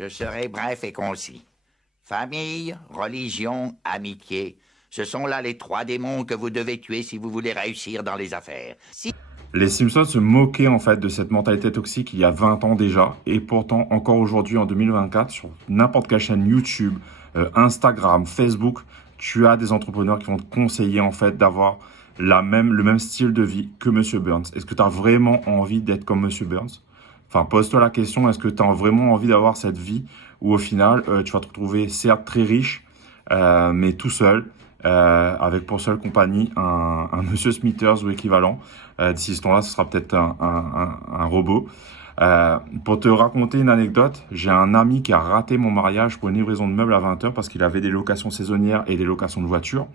Je serai bref et concis. Famille, religion, amitié. Ce sont là les trois démons que vous devez tuer si vous voulez réussir dans les affaires. Si Les Simpsons se moquaient en fait de cette mentalité toxique il y a 20 ans déjà, et pourtant encore aujourd'hui en 2024, sur n'importe quelle chaîne YouTube, Instagram, Facebook, tu as des entrepreneurs qui vont te conseiller en fait d'avoir le même style de vie que Monsieur Burns. Est-ce que tu as vraiment envie d'être comme Monsieur Burns? Enfin, pose-toi la question, est-ce que tu as vraiment envie d'avoir cette vie où au final, tu vas te retrouver certes très riche, mais tout seul, avec pour seule compagnie un Monsieur Smithers ou équivalent. D'ici ce temps-là, ce sera peut-être un robot. Pour te raconter une anecdote, j'ai un ami qui a raté mon mariage pour une livraison de meubles à 20 heures parce qu'il avait des locations saisonnières et des locations de voitures.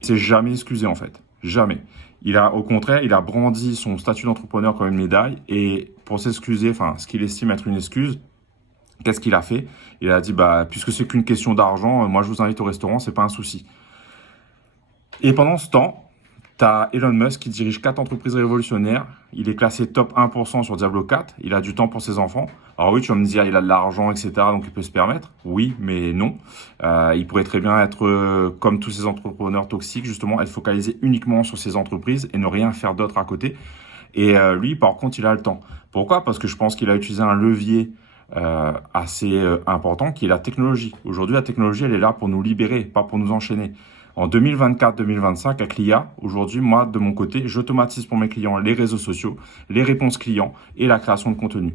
Il s'est jamais excusé en fait, jamais. Au contraire, il a brandi son statut d'entrepreneur comme une médaille et pour s'excuser, enfin, ce qu'il estime être une excuse, qu'est-ce qu'il a fait? Il a dit, bah, puisque c'est qu'une question d'argent, moi je vous invite au restaurant, c'est pas un souci. Et pendant ce temps, tu as Elon Musk qui dirige 4 entreprises révolutionnaires. Il est classé top 1% sur Diablo 4. Il a du temps pour ses enfants. Alors oui, tu vas me dire, il a de l'argent, etc. Donc il peut se permettre. Oui, mais non. Il pourrait très bien être comme tous ces entrepreneurs toxiques, justement, être focalisé uniquement sur ses entreprises et ne rien faire d'autre à côté. Et lui, par contre, il a le temps. Pourquoi? Parce que je pense qu'il a utilisé un levier assez important qui est la technologie. Aujourd'hui, la technologie, elle est là pour nous libérer, pas pour nous enchaîner. En 2024-2025, avec l'IA, aujourd'hui, moi, de mon côté, j'automatise pour mes clients les réseaux sociaux, les réponses clients et la création de contenu.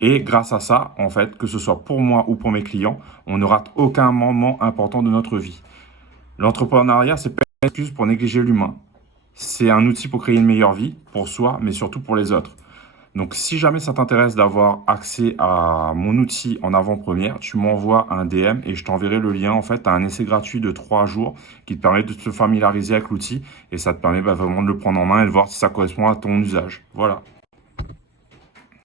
Et grâce à ça, en fait, que ce soit pour moi ou pour mes clients, on ne rate aucun moment important de notre vie. L'entrepreneuriat, c'est pas une excuse pour négliger l'humain. C'est un outil pour créer une meilleure vie, pour soi, mais surtout pour les autres. Donc, si jamais ça t'intéresse d'avoir accès à mon outil en avant-première, tu m'envoies un DM et je t'enverrai le lien. En fait, tu as un essai gratuit de 3 jours qui te permet de te familiariser avec l'outil et ça te permet vraiment de le prendre en main et de voir si ça correspond à ton usage. Voilà.